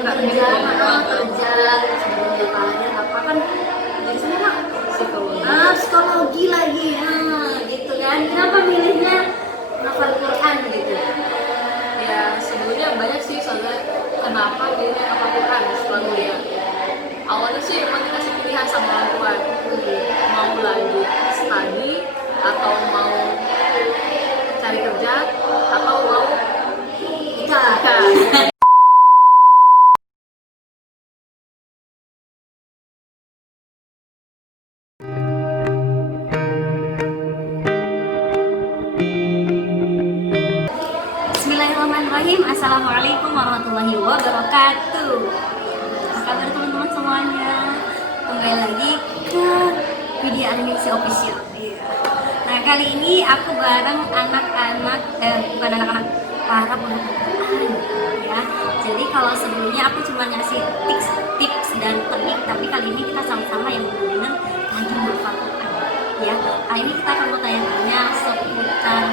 kerja, kerja sebelumnya karir apa kan jurusannya apa? Psikologi lagi, gitu kan. Kenapa milihnya hafal Quran gitu? Ya sebenarnya banyak sih soalnya kenapa milihnya hafal Quran selalu ya. Awalnya sih emang dikasih pilihan sama orang tua, mau lanjut studi atau mau cari kerja atau mau Nikah. Bismillahirrahmanirrahim. Assalamualaikum warahmatullahi wabarakatuh. Apa kabar teman-teman semuanya? Kembali lagi ke video animasi official. Nah, kali ini aku bareng anak-anak, bukan anak-anak, para penghafal Quran ya. Jadi kalau sebelumnya aku cuma ngasih tips dan teknik, tapi kali ini kita sama-sama yang benar-benar lagi menghafal Quran ya. Kali ini kita akan bertanya-tanya seputar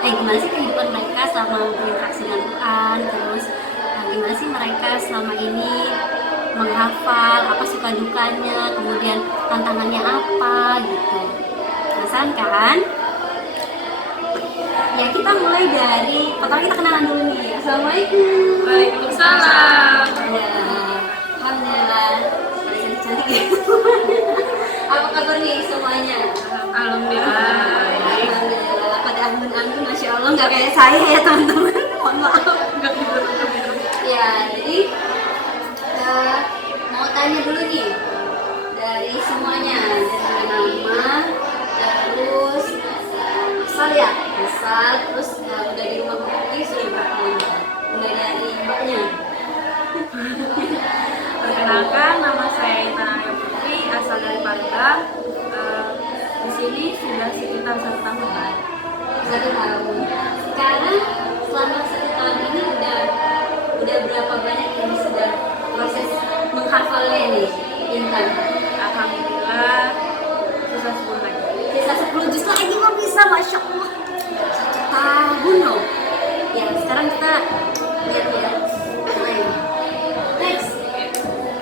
gimana sih kehidupan mereka selama berinteraksi dengan Quran, terus gimana sih mereka selama ini menghafal, apa suka dukanya, kemudian tantangannya apa gitu. Penasaran kan? Ya, kita mulai dari pertama, kita kenalan dulu nih. Assalamualaikum. Waalaikumsalam. Ya, alhamdulillah, pada cantik-cantik ya. Apa kabar nih semuanya? Alhamdulillah. Alhamdulillah, pada amin-amin, masya Allah, nggak kayak saya ya teman-teman. Mohon maaf. Ya, jadi mau tanya dulu nih dari semuanya, dari nama, terus asal ya, asal, terus udah di rumah Putri sudah berapa lama? Mulai dari mbaknya. Perkenalkan, nama saya Intan Arya Putri, asal dari Palembang. Di sini sudah sekitar 1 tahun. 1 tahun. Sekarang selama 1 tahun ini udah berapa banyak yang sudah proses menghafalnya nih, Intan? Alhamdulillah, susah 10 lagi. Bisa 10 juz lagi kok bisa, masya Allah. 1 tahun loh. Ya, sekarang kita lihat ya. Next.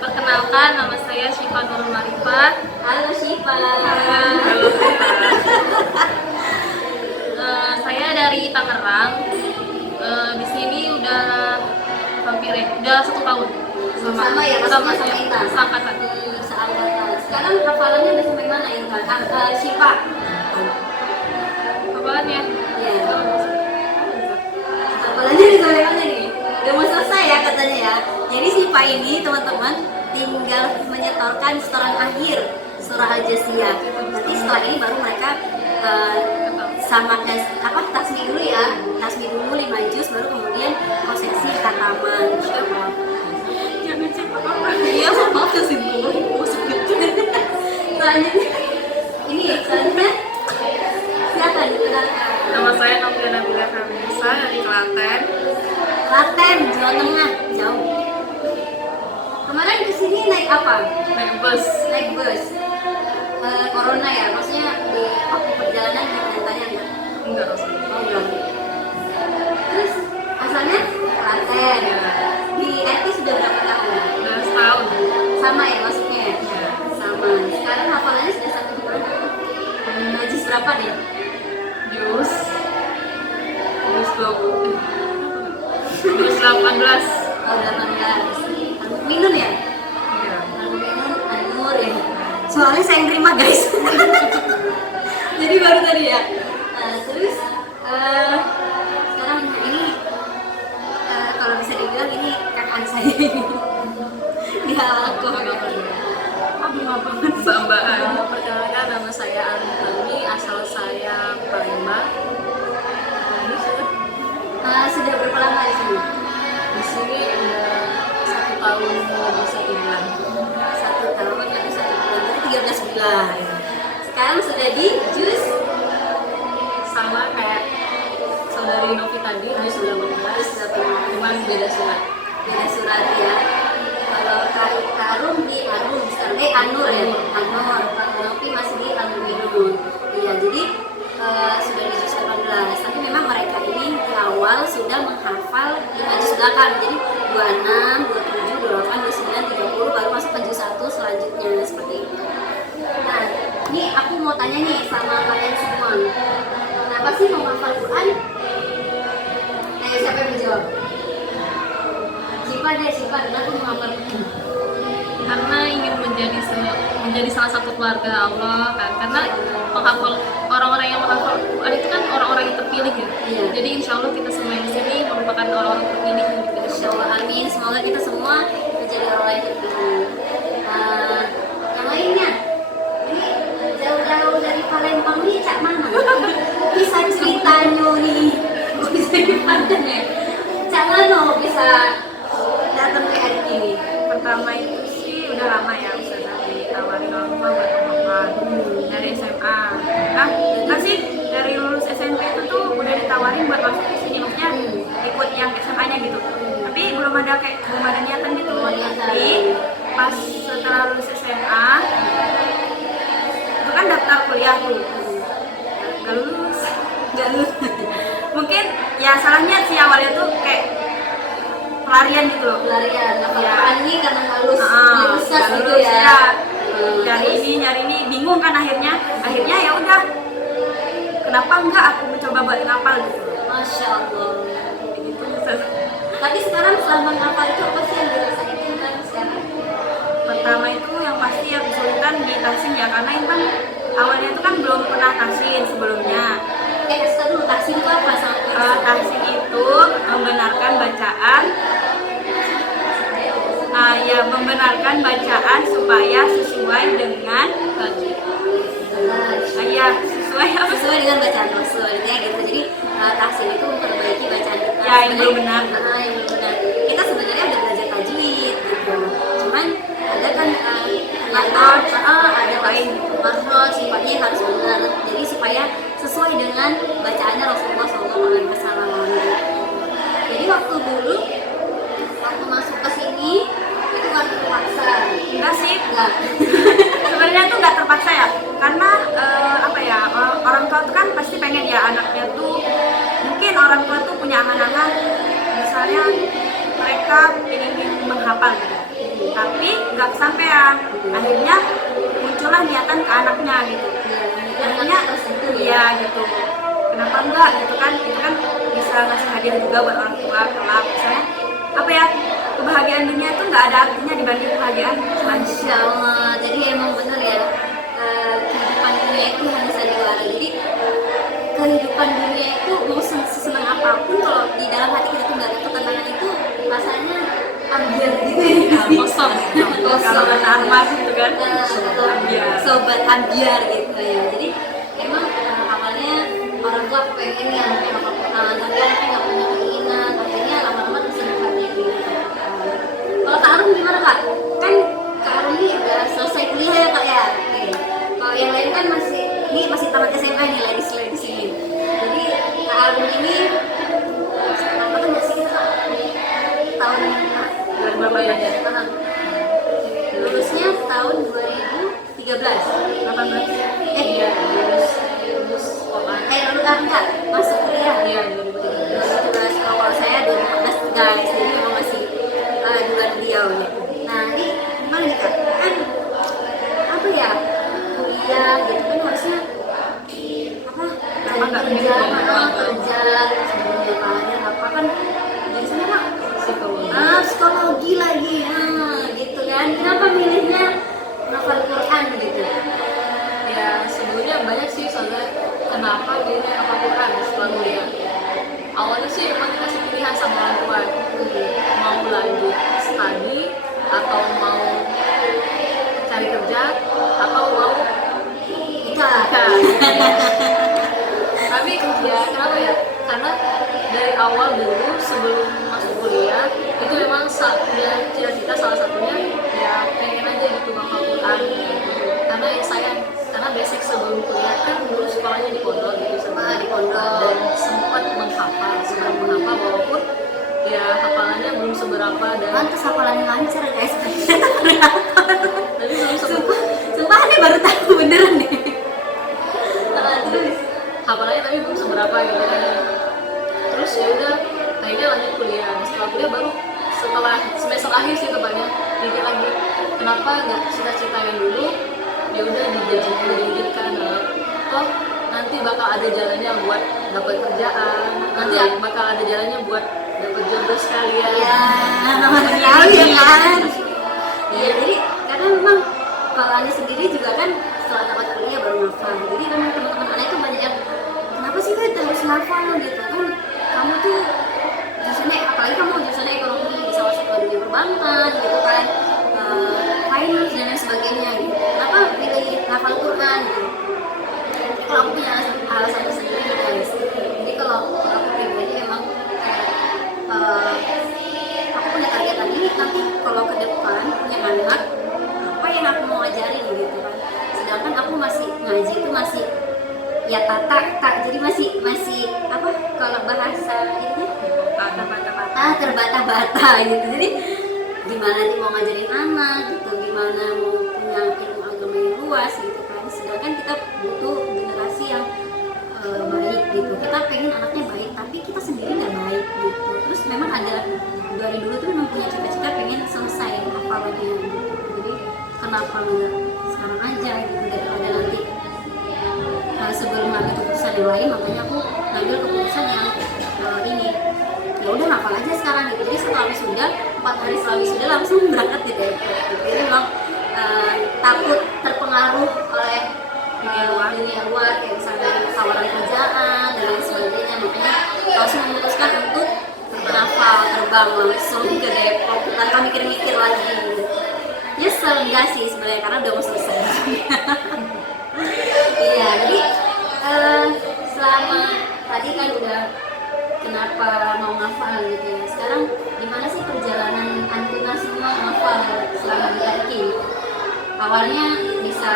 Perkenalkan, nama saya Syifa Nurul Marifah. Halo Syifa. Saya dari Tangerang. Di sini udah hampir udah 1 tahun. Sama ya, sama maksudnya sama saya. Intan. Seangkatan. Seangkatan. Sekarang hafalannya udah sampai mana Intan? Syifa. Hafalannya? Ya. Hafalannya udah sampai mana nih? Udah mau selesai ya katanya ya. Jadi Syifa ini teman-teman tinggal menyetorkan setoran akhir surah Al-Jasiyah. Nanti setelah ini baru mereka sama tasmi dulu ya, tasmi dulu 5 juz, baru kemudian prosesi khataman. Insyaallah. Jangan cepat apa. Iya, maaf ya sih gue musik gitu. Selanjutnya ini selanjutnya siapa nih? Nama saya Novia Nabila Farnisa dari Klaten. Klaten, Jawa Tengah, jauh. Kemarin kesini naik apa? Naik bus. Naik bus. Corona ya, maksudnya di waktu perjalanan tanya enggak? Enggak Rasul. Oh, belum. Terus asalnya Klaten. Di RT sudah berapa tahun? Udah setahun. Sama ya maksudnya? Ya. Sama. Sekarang hafalannya sudah 1 bulan. Juz berapa deh? Jus 20. Jus 18. Oh, 18. Anur minum ya? Iya. Anur minum, Anur ya. Soalnya saya yang terima guys. Jadi baru tadi ya. Terus sekarang ini kalau bisa dibilang ini kakak saya ini. Dia aku. Mbak-mbakan. Perkenalkan, nama saya Arin Tami, asal saya Palembang. Sudah berapa lama di sini? Di sini udah 1 tahun mau 1 bulan. 1 tahun tapi 1 bulan, berarti 13 bulan. Sekarang sudah di juz Sama kayak saudari Novi tadi, jus 18. Cuman beda surat. beda surat ya. Kalau Karum di Arum, sekarang Anur ya, Anur. Kalau Novi masih di Anur. Iya, jadi sudah di juz 18. Tapi memang mereka ini di awal awal sudah menghafal 5 juz belakang. Jadi 26, 27, 28, 29, 30 baru masuk ke juz 1 selanjutnya seperti itu. Nah, ini aku mau tanya nih sama kalian semua. Kenapa sih mau menghafal Quran? Siapa yang menjawab? Siapa kenapa mau menghafal Quran? Karena ingin menjadi salah satu keluarga Allah kan, karena menghafal orang-orang yang menghafal Quran itu kan orang-orang yang terpilih ya. Iya. Jadi insya Allah kita semua di sini merupakan orang-orang terpilih gitu. Insya Allah, amin. Semoga kita semua menjadi orang yang terpilih. Yang lainnya, ini jauh-jauh dari Palembang nih, Cak mana? Bisa ceritanya nih, bisa dipandang ya. Cak mana bisa datang ke hari ini? Pertama itu sih udah lama ya Ustazah ditawarin orang tua buat menghafal dari SMA. Masih dari lulus SMP itu tuh udah ditawarin buat masuk ke sini, maksudnya ikut yang SMA-nya gitu. Tapi belum ada niatan gitu. Tapi pas setelah lulus SMA itu kan daftar kuliah tuh. Gak lulus. Mungkin ya salahnya sih awalnya tuh kayak pelarian gitu loh. Pelarian, apa Ya. Quran ini karena nggak lulus gitu ya. Nyari ini bingung kan akhirnya ya udah, kenapa enggak aku mencoba buat ngapal gitu. Masya Allah. Gitu. Tapi sekarang selama ngapal itu apa sih yang dirasain kan sekarang? Pertama itu yang pasti yang kesulitan di tahsin ya, karena itu kan awalnya itu kan belum pernah tahsin sebelumnya. Sekarang dulu tahsin itu apa sama? Tahsin itu membenarkan bacaan, membenarkan bacaan supaya sesuai dengan sesuai apa? Sesuai dengan bacaan Rasul ya gitu. Jadi tahsin itu memperbaiki bacaan kita. Ya, yang belum benar. Yang belum benar. Kita sebenarnya udah belajar tajwid gitu. Cuman ada kan ada lain makhraj sifatnya harus benar. Jadi supaya sesuai dengan bacaannya Rasulullah SAW. Jadi waktu masuk ke sini itu nggak terpaksa. Enggak sih, Enggak. sebenarnya tuh nggak terpaksa ya, karena orang tua tuh kan pasti pengen ya anaknya tuh, mungkin orang tua tuh punya angan-angan misalnya mereka ingin menghafal gitu, tapi nggak kesampaian, akhirnya muncullah niatan ke anaknya gitu. Akhirnya iya gitu, kenapa enggak gitu kan, itu kan bisa ngasih hadiah juga buat orang tua kelak, misalnya apa ya, kebahagiaan dunia tuh nggak ada artinya dibanding kebahagiaan Masya selanjutnya. Allah, jadi emang bener ya, kehidupan dunia itu hanya sandiwara. Jadi kehidupan dunia itu mau sesenang apapun, kalau di dalam hati kita tuh nggak ada ketenangan itu rasanya ambiar gitu ya. Kosong. Kalau kata Anwar gitu kan, Ambiar. Sobat ambiar gitu ya. Jadi emang awalnya orang tua pengen yang Quran, tapi anaknya nggak punya keinginan, akhirnya lama-lama kesibukannya gitu. Kalau Kak Arum gimana Kak? Kan Kak Arum ini udah selesai kuliah ya Kak ya? Oke. Kalau yang lain kan masih tamat SMA nih, ladies ini. Jadi Kak Arum ini apa tuh masih kita tahun berapa ya? Lulusnya tahun 2013. 18. Iya, lulus Quran. Enggak, masuk kuliah. Iya, 2017. Kalau saya 2014 guys, jadi memang masih duluan beliau nih. Nah, ini gimana nih Kak? Kan apa ya, kuliah gitu kan harusnya apa cari kerja sebelumnya karir apa kan jurusannya Kak? Psikologi lagi, gitu kan. Kenapa milihnya hafal Quran gitu? Ya sebenarnya banyak sih soalnya kenapa milih hafal Quran setelah kuliah. Awalnya sih emang dikasih pilihan sama orang tua, mau lanjut studi atau mau cari kerja atau mau Nikah. Tapi ya kenapa ya, karena dari awal dulu sebelum masuk kuliah itu memang punya cita-cita, salah satunya ya pengen aja gitu hafal Quran gitu. Karena ya sayang, karena basic sebelum kuliah kan dulu sekolahnya di pondok gitu, Di pondok. dan sempat menghafal walaupun ya hafalannya belum seberapa dan Pantes hafalannya lancar ya guys. tapi belum seberapa Sumpah nih baru tahu beneran deh. Terus hafalannya tapi belum seberapa gitu kan. Terus terus ya udah akhirnya lanjut kuliah. Setelah kuliah baru setelah semester akhir sih tepatnya mikir lagi kenapa nggak cita-cita yang dulu ya udah diwujudkan. Toh nanti bakal ada jalannya buat dapat kerjaan, nanti bakal ada jalannya buat dapat jodoh sekalian. Iya, nama sekali ya kan. Iya, jadi karena memang kalau Anda sendiri juga kan setelah tamat kuliah baru hafal. Jadi memang teman-teman Anda itu banyak yang kenapa sih Fit harus hafal gitu kan? Kamu tuh jurusannya apalagi kamu jurusannya ekonomi bisa masuk ke dunia perbankan gitu kan, finance dan lain sebagainya gitu. Kenapa pilih hafal Quran gitu? Kalau aku punya alasan tersendiri gitu guys. Jadi kalau aku pribadi emang aku punya targetan ini nanti kalau ke depan punya anak apa yang aku mau ajarin gitu kan. Sedangkan aku masih ngaji itu masih ya tak jadi masih apa kalau bahasa ini terbata-bata gitu. Jadi gimana nih mau ngajarin anak gitu, gimana mau punya ilmu agama yang luas gitu kan. Sedangkan kita butuh generasi yang baik gitu. Kita pengen anaknya baik tapi kita sendiri nggak baik gitu. Terus memang ada dari dulu tuh memang punya cita-cita pengen selesai hafalannya gitu. Jadi kenapa nggak sekarang aja gitu daripada nanti sebelum ngambil keputusan yang lain. Makanya aku ngambil keputusan yang ini ya udah hafal aja sekarang gitu. Jadi setelah wisuda 4 hari setelah wisuda langsung berangkat gitu ya. Jadi memang takut terpengaruh oleh dunia luar kayak misalnya tawaran kerjaan dan lain sebagainya. Makanya langsung memutuskan untuk hafal terbang langsung ke Depok tanpa mikir-mikir lagi gitu. Nyesel enggak sih sebenarnya karena udah mau selesai. Iya, jadi selama tadi kan udah kenapa mau ngafal gitu ya. Sekarang gimana sih perjalanan Antuna semua ngafal selama di Turki? Awalnya bisa,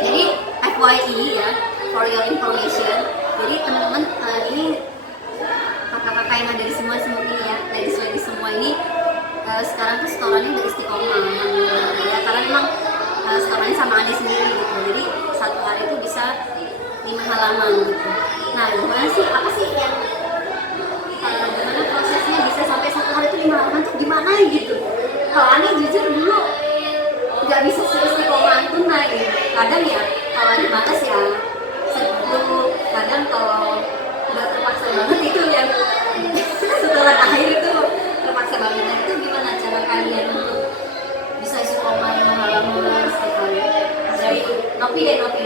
jadi FYI ya, for your information. Jadi teman-teman ini kakak-kakak yang ada di semua ini ya, ladies semua ini sekarang tuh setorannya udah istiqomah ya, karena memang setorannya sama Ade sendiri gitu. Jadi satu hari itu bisa 5 halaman gitu. Nah gimana sih, apa sih yang gimana prosesnya bisa sampai satu hari itu 5 halaman tuh gimana gitu? Kalau Ade jujur dulu nggak bisa seistiqomah Antuna gitu. Kadang ya kalau di batas ya seduh, kadang kalau udah terpaksa banget itu yang setelah akhir itu terpaksa banget. Nah, itu gimana cara kalian untuk bisa istiqomah 5 halaman sekali? Dari Nopi deh, Nopi.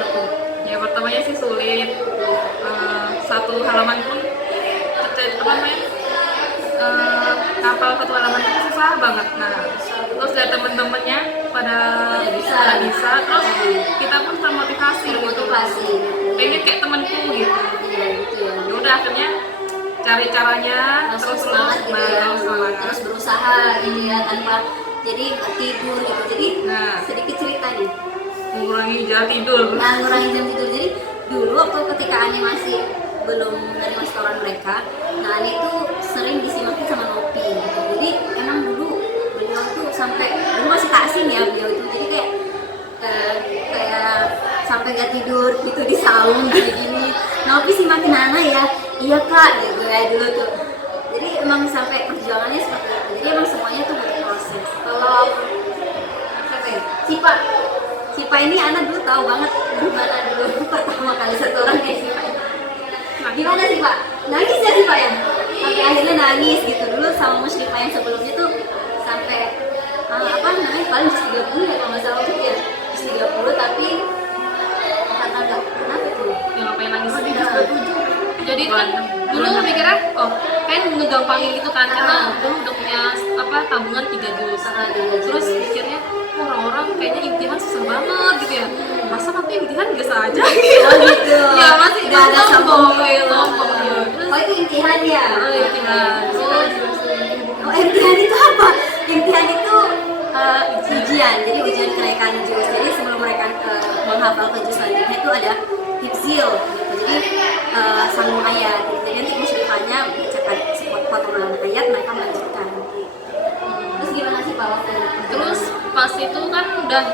Ya pertamanya sih sulit, satu halaman pun ngapal satu halaman itu susah banget. Nah terus lihat temen-temennya pada bisa, terus kita pun termotivasi gitu, pengen kayak temenku gitu. Ya udah akhirnya cari caranya terus semangat gitu ya, semangat. terus berusaha gitu ya tanpa jadi nggak tidur gitu. Jadi sedikit cerita nih mengurangi jam tidur. Nah, ngurangi jam tidur. Jadi dulu waktu ketika Ani masih belum menerima setoran mereka, nah Ani tuh sering disimakin sama Nopi gitu. Jadi emang dulu beliau tuh sampai dulu masih taksin ya beliau itu, jadi kayak sampai nggak tidur gitu di saung gini. Nopi simakin Ana ya, iya kak gitu ya dulu tuh. Jadi emang sampai perjuangannya seperti itu. Jadi emang semuanya tuh butuh proses. Kalau siapa ya? Sipa ini anak dulu tahu banget gimana dulu pertama kali setoran kayak Sipa. Gimana sih Pak? Nangis ya Sipa ya? Sampai akhirnya nangis gitu. Dulu sama Musyrifah yang sebelumnya tuh sampai apa namanya paling just 30 ya kalau nggak salah gitu ya. Just 30 tapi karena nggak kenapa tuh? Ya ngapain nangis Oh, sih? tidak. Jadi kan dulu mikirnya kan ngegampangin gitu kan, karena dulu udah punya tabungan 3 juz. Terus mikirnya orang-orang kayaknya imtihan susah banget gitu ya, masa nanti imtihan biasa aja gitu. Oh gitu. Ya masih Nggak ada sombong sombong ya. Terus Oh itu imtihan ya? imtihan. Oh imtihan itu apa? Imtihan itu ujian, jadi ujian kenaikan juz. Jadi sebelum mereka menghafal ke juz selanjutnya itu ada hifzil gitu. Jadi sambung ayat gitu. Jadi nanti musyrifahnya bacakan potongan ayat, mereka melanjutkan. Terus gimana sih Pak waktu itu? Terus pas itu kan udah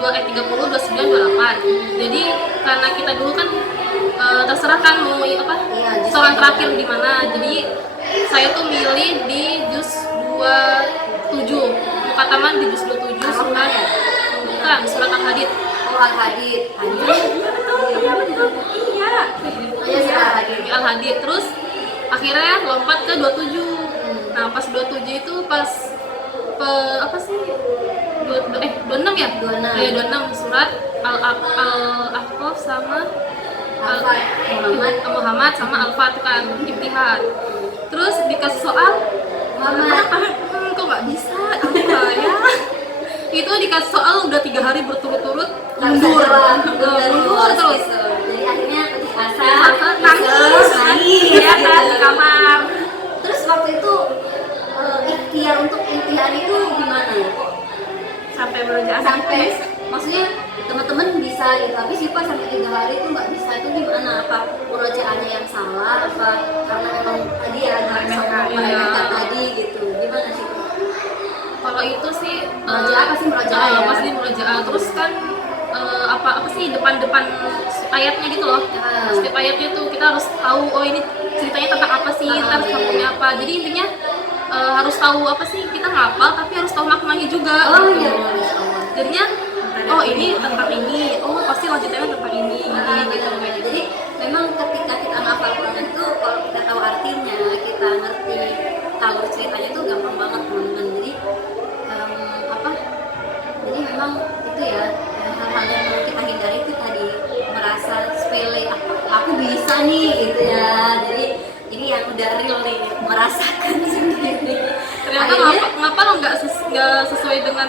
30, 29, 28. Jadi karena kita dulu kan terserah kan mau apa Iya, jus soal yang terakhir mana. di mana. Jadi saya tuh milih di jus 27. Mukataman di jus 27 surat ya? bukan surat Al-Hadid. Oh, Al-Hadid. Iya betul. Iya. Iya, surat Al-Hadid. Di Al-Hadid. Terus akhirnya lompat ke 27. Nah, pas 27 itu pas apa sih? 26 ya? 26. Iya, 26 surat Al-Ahqaf sama Al-Fat, Muhammad sama Al-Fat kan imtihan. Terus dikasih soal Muhammad. kok nggak bisa apa ya? Itu dikasih soal udah 3 hari berturut-turut mundur terus. Gitu. Jadi akhirnya putus asa, Nangis. nangis. Iya kan di kamar. Terus waktu itu ikhtiar untuk imtihan itu gimana ya? Kok Sampai berusaha sampai maksudnya teman-teman bisa gitu, tapi Sipa sampai 3 hari itu nggak bisa, itu gimana? Apa murojaahnya yang salah? Apa karena memang tadi ya meremehkan tadi gitu? Gimana sih? Kalau itu sih Murojaah pasti murojaah ya? pasti murojaah. Terus kan apa sih depan ayatnya gitu loh. Ya. Setiap ayatnya tuh kita harus tahu oh ini ceritanya tentang apa sih, ntar sambungnya apa. Jadi intinya harus tahu apa sih, kita ngapal tapi harus tahu maknanya juga. Oh gitu. iya. Jadinya oh ini tentang ini, oh pasti lanjutannya tentang ini gitu. Jadi memang ketika kita ngapal Quran itu kalau kita tahu artinya, kita ngerti alur ceritanya itu gampang banget teman-teman. Jadi apa? Jadi memang itu ya hal-hal yang perlu kita hindari itu tadi, merasa sepele, aku bisa nih gitu ya. Jadi ini yang udah real nih, merasakan sendiri. Ternyata Akhirnya, ngapal nggak sesuai dengan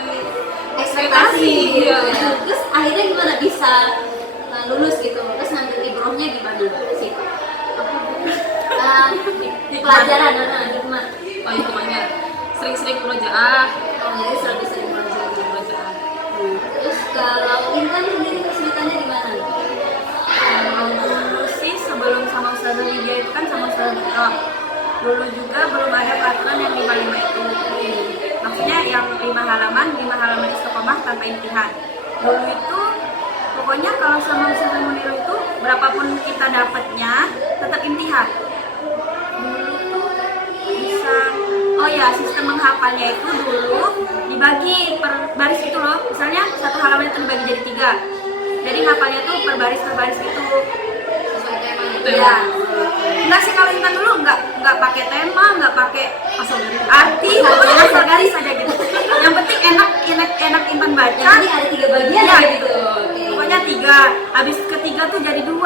ekspektasi gitu Iya. ya. Terus akhirnya gimana bisa lulus gitu? Terus ngambil ibrohnya gimana sih? Pelajaran hikmah. oh hikmahnya sering-sering murojaah. Oh jadi sering belajar. Terus kalau Intan sendiri kesulitannya di mana? Dulu sih sebelum sama Ustazah Lydia itu kan sama Ustazah Bukra. Dulu juga belum ada peraturan yang 55 itu. Maksudnya yang 5 halaman istiqomah tanpa imtihan. Dulu itu pokoknya kalau sama Ustazah Munir itu berapapun kita dapatnya tetap imtihan. Dulu tuh bisa, oh ya sistem menghafalnya itu dulu dibagi per baris itu loh. Misalnya satu halaman itu dibagi jadi 3. Jadi hafalnya tuh per baris itu. Sesuai tema gitu Iya. Enggak sih kalau Intan dulu enggak pakai tema, enggak pakai Asal dari arti, pokoknya asal garis aja gitu. Yang penting enak Intan baca. Jadi ada 3 bagian Iya, gitu. Oke. Pokoknya 3. Habis ketiga tuh jadi 2.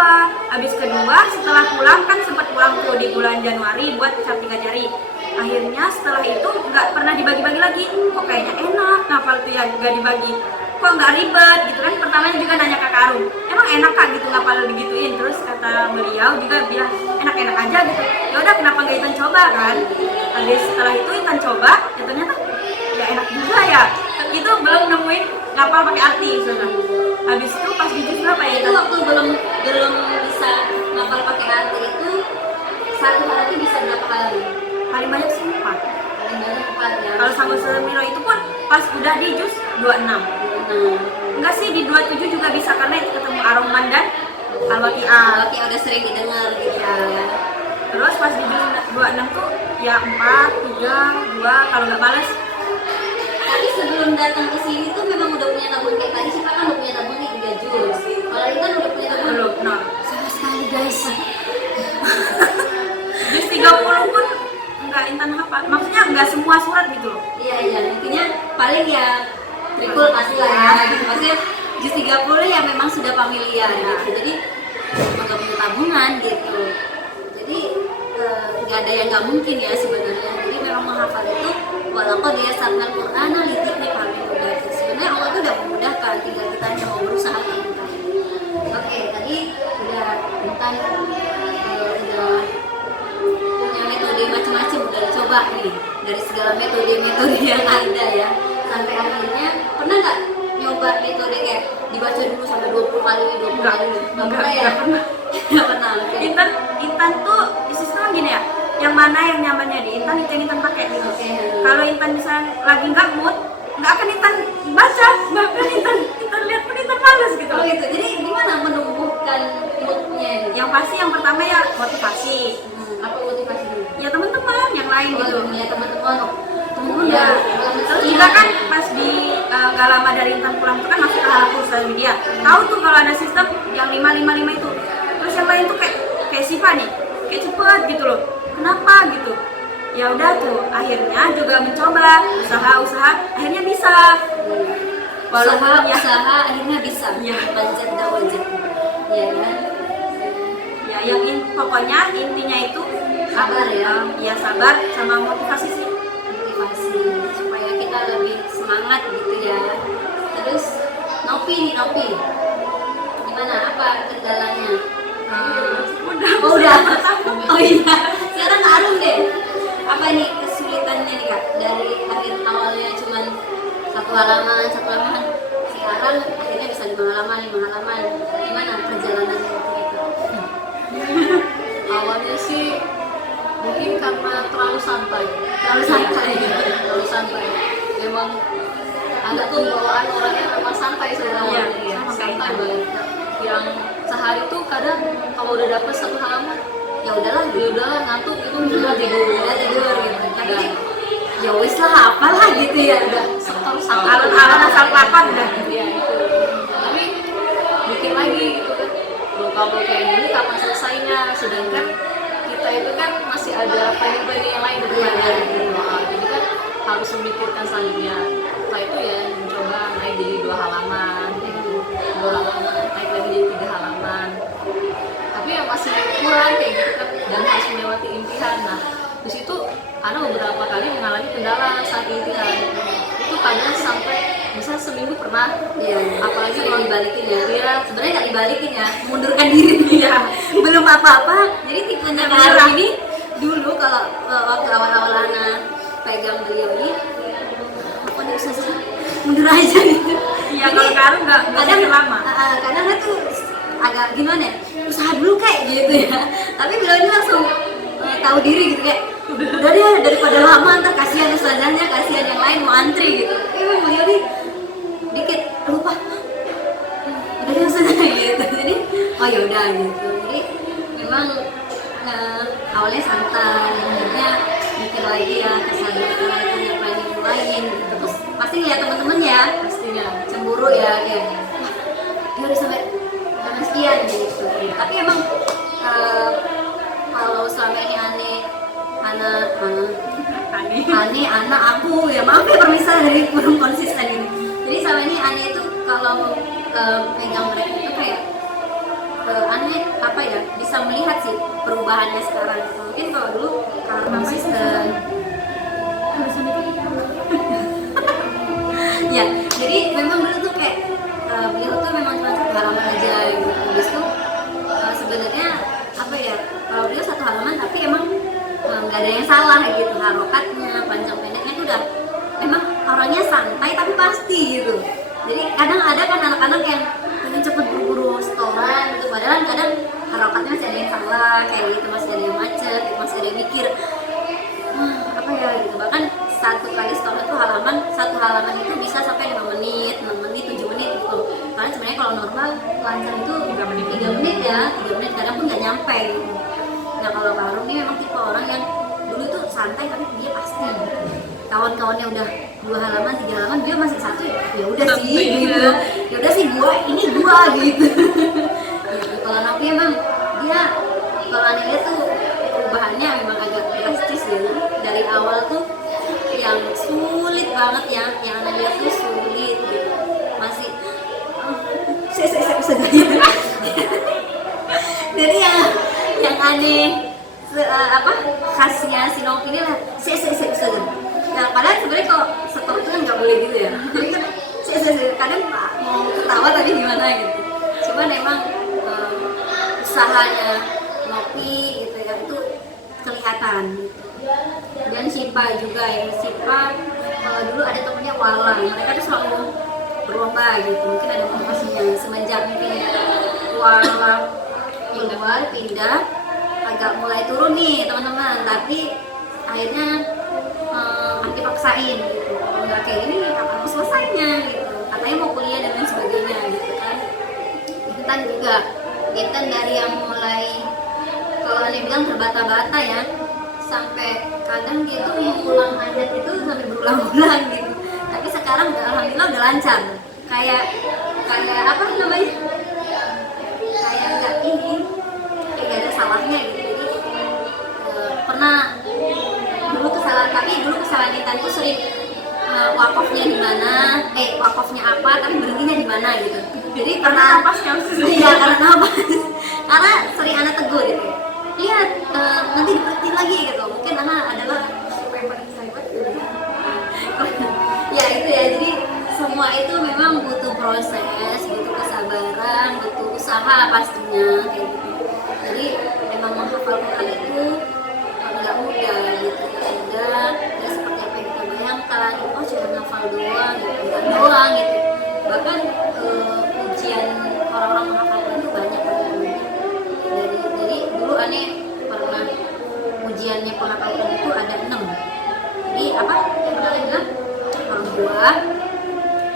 Habis kedua setelah pulang kan sempat pulang tuh di bulan Januari buat cap 3 jari. Akhirnya setelah itu nggak pernah dibagi-bagi lagi. Kok kayaknya enak ngapal tuh ya nggak dibagi. Kok nggak ribet gitu kan. Pertamanya juga nanya Kak Karung, emang enak Kak gitu ngapal digituin. Terus kata beliau juga bilang enak-enak aja gitu. Ya udah kenapa nggak Intan coba kan. Habis setelah itu Intan coba, ya ternyata ya enak juga ya. Itu belum nemuin ngapal pakai arti sebenarnya. Habis itu pas di jus berapa ya? Itu waktu belum bisa ngapal pakai arti itu satu kali bisa berapa kali? Paling banyak sih 4. Paling banyak 4 ya. Kalau sama Milo itu pun pas udah di jus 26. Enggak sih di 27 juga bisa karena itu ketemu Ar-Rahman dan Al-Waqi'ah. Kalau udah sering didengar gitu ya. Terus pas di jus 26 tuh ya 4, 3, 2 kalau nggak males. Tapi sebelum datang ke sini tuh memang udah punya tabung kayak tadi sih, kan udah punya tabung nih 3 jus. Kalau ini kan udah punya tabung Belum, no. sama sekali guys. Jus 30 pun nggak Intan hafal. Maksudnya nggak semua surat gitu loh. Iya, intinya paling ya trikul pasti lah ya. Gitu. Maksudnya jus 30 ya memang sudah familiar gitu. Jadi memang gak punya tabungan gitu. Jadi nggak ada yang nggak mungkin ya sebenarnya. Jadi memang menghafal itu walaupun dia sangat Quran lidiknya paling mudah. Sebenarnya Allah tuh udah memudahkan, tinggal kita hanya mau berusaha kan. Oke, tadi udah Intan udah punya metode macam-macam, udah dicoba nih dari segala metode-metode yang ada ya. Sampai akhirnya pernah nggak nyoba metode kayak dibaca dulu sampai 20 kali, 20 kali? Nggak pernah ya? Nggak pernah. Nggak pernah. Oke. Intan tuh sistemnya gini ya. Yang mana yang nyamannya di Intan itu yang Intan pakai. Oke. Kalau Intan bisa lagi nggak mood, nggak akan Intan baca, nggak akan Intan lihat bagus gitu. Oh gitu. Jadi gimana menumbuhkan moodnya ini? Yang pasti yang pertama ya motivasi. Apa motivasi dulu? Ya teman-teman yang lain gitu. Ya teman-teman. Teman-teman Ya. udah Terus kita kan pas di nggak lama dari Intan pulang itu kan masuk ke halaman sosial media. Tahu tuh kalau ada sistem yang 555 itu. Terus yang lain tuh kayak Siva nih, kayak cepet gitu loh. Kenapa gitu? Ya udah tuh akhirnya juga mencoba usaha akhirnya bisa. Walaupun ya usaha akhirnya bisa. Iya. Panjat dah wajib. Iya kan? ya pokoknya intinya itu Sabar ya. Ya sabar sama motivasi sih. Motivasi supaya kita lebih semangat gitu ya. Terus Nopi nih Nopi. Gimana? Apa kendalanya? Oh udah. Oh iya. Sekarang Arum deh. Apa nih kesulitannya nih Kak? Dari akhir awalnya cuman satu halaman. Sekarang akhirnya bisa 5 halaman. Gimana perjalanannya waktu itu? Awalnya sih mungkin karena terlalu santai. Terlalu santai. Memang agak pembawaan orangnya memang santai sebenarnya. Iya, Santai banget. Yang sehari tuh kadang kalau udah dapet satu halaman Ya udahlah, ngantuk itu udah tidur gitu. Tapi ya wis lah, apalah gitu ya udah. Alon-alon asal papan udah. Iya itu. Tapi bikin lagi gitu kan. Loh, kalau kayak gini kapan selesainya? Sedangkan kita itu kan masih ada planning yang lain gitu kan. Jadi kan harus memikirkan selanjutnya. Setelah itu ya mencoba naik jadi 2 halaman, naik lagi jadi 3 halaman. Tapi ya masih kurang kayak gitu kan, dan harus melewati intihan. Nah di situ Ana beberapa kali mengalami kendala saat intihan. Itu kadang sampai bisa seminggu pernah. Iya, Apalagi kalau kalau dibalikin ya. Iya. Sebenarnya nggak dibalikin ya, mundurkan diri ya. Belum apa-apa. Jadi tipenya Kak Arum ini dulu kalau waktu awal-awal Ana pegang beliau ini, aku udah usah mundur aja gitu. Iya, kalau sekarang nggak kadang lama. Kadang tuh agak gimana ya, usaha dulu kayak gitu ya. Tapi beliau ini langsung tahu diri gitu kayak udah deh daripada lama ntar kasihan ustazahnya, kasihan yang lain mau antri gitu. Emang beliau nih dikit lupa udah deh ustazah gitu. Jadi oh ya udah gitu. Jadi memang awalnya santai, akhirnya mikir lagi ya kesadaran punya planning lain gitu. Terus pasti lihat teman-teman ya pastinya cemburu ya kayak wah dia udah sampai halaman sekian gitu. Tapi emang kalau selama ini anak aku ya maaf ya permisal dari kurang konsisten ini. Jadi selama ini Ane itu kalau pegang mereka itu kayak Ane apa ya bisa melihat sih perubahannya sekarang gitu. Mungkin kalau dulu karena konsisten ya jadi memang dulu tuh kayak beliau tuh memang cuma 1 halaman aja gitu. Habis itu sebenarnya apa ya kalau beliau 1 halaman tapi emang nggak ada yang salah gitu, harokatnya panjang pendeknya itu udah memang orangnya santai tapi pasti gitu. Jadi kadang ada kan anak-anak yang pengen cepet buru-buru setoran gitu, padahal kadang harokatnya masih ada yang salah kayak gitu, masih ada yang macet, masih ada yang mikir apa ya gitu. Bahkan 1 kali setoran tuh satu halaman itu bisa sampai 5 menit, 6 menit, 7 menit gitu. Karena sebenarnya kalau normal lancar itu 3 menit ya, 3 menit kadang pun nggak nyampe gitu. Nah kalau Kak Arum ini memang tipe orang yang dulu tuh santai tapi dia pasti. Kawan-kawannya udah 2 halaman, 3 halaman, dia masih 1 ya udah sih gitu. Ya udah sih ini gua gitu. Gitu. Kalau Nopi emang dia kalau Anda lihat tuh perubahannya memang agak drastis ya. Dari awal tuh yang sulit banget ya, yang Anda lihat tuh sulit gitu. Masih saya jadi yang aneh khasnya si Nopi ini lah saya nah padahal sebenarnya kalau setor itu kan nggak boleh gitu ya. Jadi kan saya kadang mau ketawa tapi gimana gitu. Cuman emang usahanya Nopi gitu ya itu kelihatan gitu. Dan Sipa juga ya, Sipa dulu ada temennya Wala, mereka tuh selalu berlomba gitu. Mungkin ada motivasinya semenjak mungkin Wala keluar pindah agak mulai turun nih teman-teman, tapi akhirnya dipaksain gitu. Kalau nggak kayak gini kapan mau selesainya gitu, katanya mau kuliah dan lain sebagainya gitu kan. Intan juga. Intan dari yang mulai, kalau aneh bilang terbata-bata ya, sampai kadang dia tuh mengulang ayat itu sampai berulang-ulang gitu. Tapi sekarang alhamdulillah udah lancar. Kayak apa namanya? Kayak nggak ini, kayak gak ada salahnya gitu. Jadi pernah dulu kesalahan Intan tuh sering wakofnya di mana, wakofnya apa, tapi berhentinya di mana gitu. Jadi Karena apa sih iya karena apa? Karena sering anak tegur gitu. Lihat nanti diberhentiin lagi gitu. Mungkin anak adalah yang paling sahabat. Ya itu ya. Jadi semua itu memang butuh proses, butuh kesabaran, butuh usaha pastinya kayak gitu. Jadi memang menghafal Quran itu nggak mudah gitu. Mudah ya seperti apa yang kita bayangkan. Oh cuma hafal doang gitu, bukan doang gitu. Bahkan ujian orang-orang menghafal Quran itu banyak banget. Jadi dulu aneh pernah ujiannya penghafal Quran itu ada 6. Jadi apa yang pernah aneh bilang, orang tua,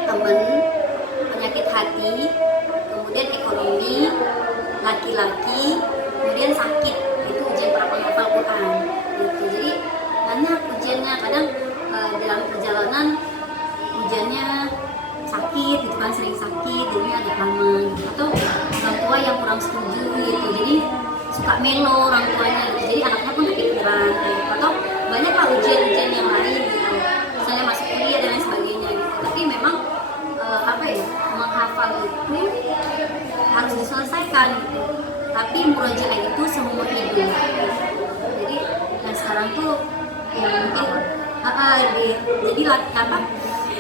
temen, penyakit hati, kemudian ekonomi, laki-laki, kemudian sakit. Itu ujian para penghafal Quran gitu. Jadi banyak ujiannya. Kadang dalam perjalanan ujiannya sakit gitu kan, sering sakit jadinya agak lama gitu. Atau orang tua yang kurang setuju gitu, jadi suka melo orang tuanya gitu. Jadi anaknya pun kepikiran gitu. Atau banyaklah ujian-ujian yang lain gitu, misalnya masuk kuliah dan lain sebagainya gitu. Tapi memang menghafal itu harus diselesaikan gitu. Tapi murojaah itu seumur hidup. Jadi yang sekarang tuh ya mungkin jadi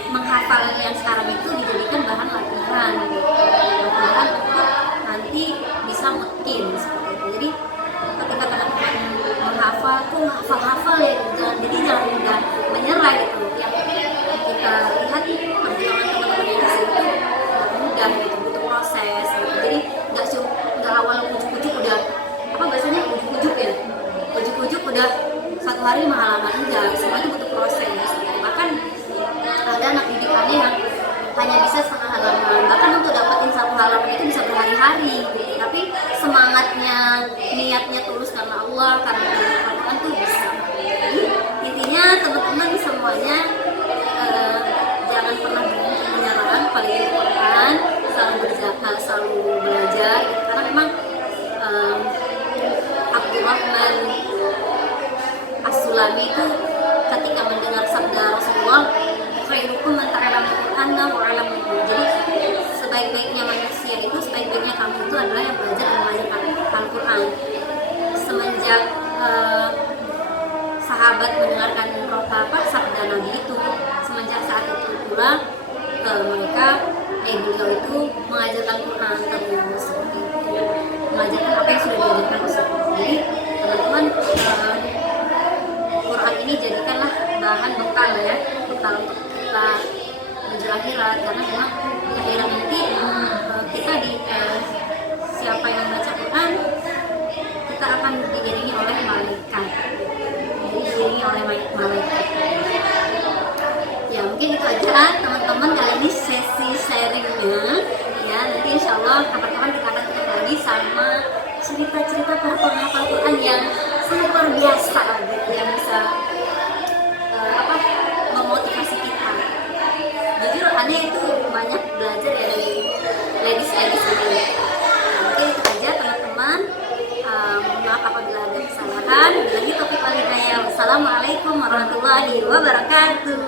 menghafal yang sekarang itu dijadikan bahan latihan gitu. Latihan untuk nanti bisa mungkin seperti itu. Jadi ketika teman-teman menghafal tuh hafal ya, jangan mudah menyerah gitu. Yang kita lihat perjuangan teman-teman yang di sini tuh nggak mudah gitu, butuh proses gitu. Jadi nggak awal ujuk-ujuk udah bahasanya ujuk-ujuk udah 1 hari 5 halaman, enggak, semuanya butuh proses gitu. Bahkan ada anak didikannya yang hanya bisa 1/2 halaman, bahkan untuk dapetin 1 halaman itu bisa berhari-hari gitu. Tapi semangatnya, niatnya tulus karena Allah, karena Al-Quran tuh bisa. Jadi intinya teman-teman semuanya jangan pernah menyerah, paling Al-Quran, selalu berzakah, selalu belajar gitu. Karena memang Abdurrahman As-Sulami itu ketika mendengar sabda Rasulullah, khairukum man ta'allama al-Qur'an wa 'allamahu. Jadi sebaik-baiknya manusia itu, sebaik-baiknya kamu itu adalah yang belajar dan mengajarkan Al-Qur'an. Semenjak sahabat mendengarkan sabda Nabi itu, semenjak saat itu pula mereka beliau itu mengajarkan Quran terus seperti itu, mengajarkan apa yang sudah diajarkan Rasul. Jadi teman-teman, Quran ini jadikanlah bahan bekal ya, bekal untuk kita menuju akhirat. Karena memang di akhirat nanti kita siapa yang baca Quran, kita akan diiringi oleh malaikat, ya mungkin itu aja teman-teman kali ini sesi sharingnya ya. Nanti insya Allah kapan-kapan kita akan ketemu lagi sama cerita-cerita para penghafal Quran yang sangat luar biasa gitu, yang bisa memotivasi kita. Jujur aneh itu banyak belajar dari ladies ini. Mungkin itu aja teman-teman. Mohon maaf apabila ada kesalahan. Lagi topik hidayah. Wassalamualaikum warahmatullahi wabarakatuh.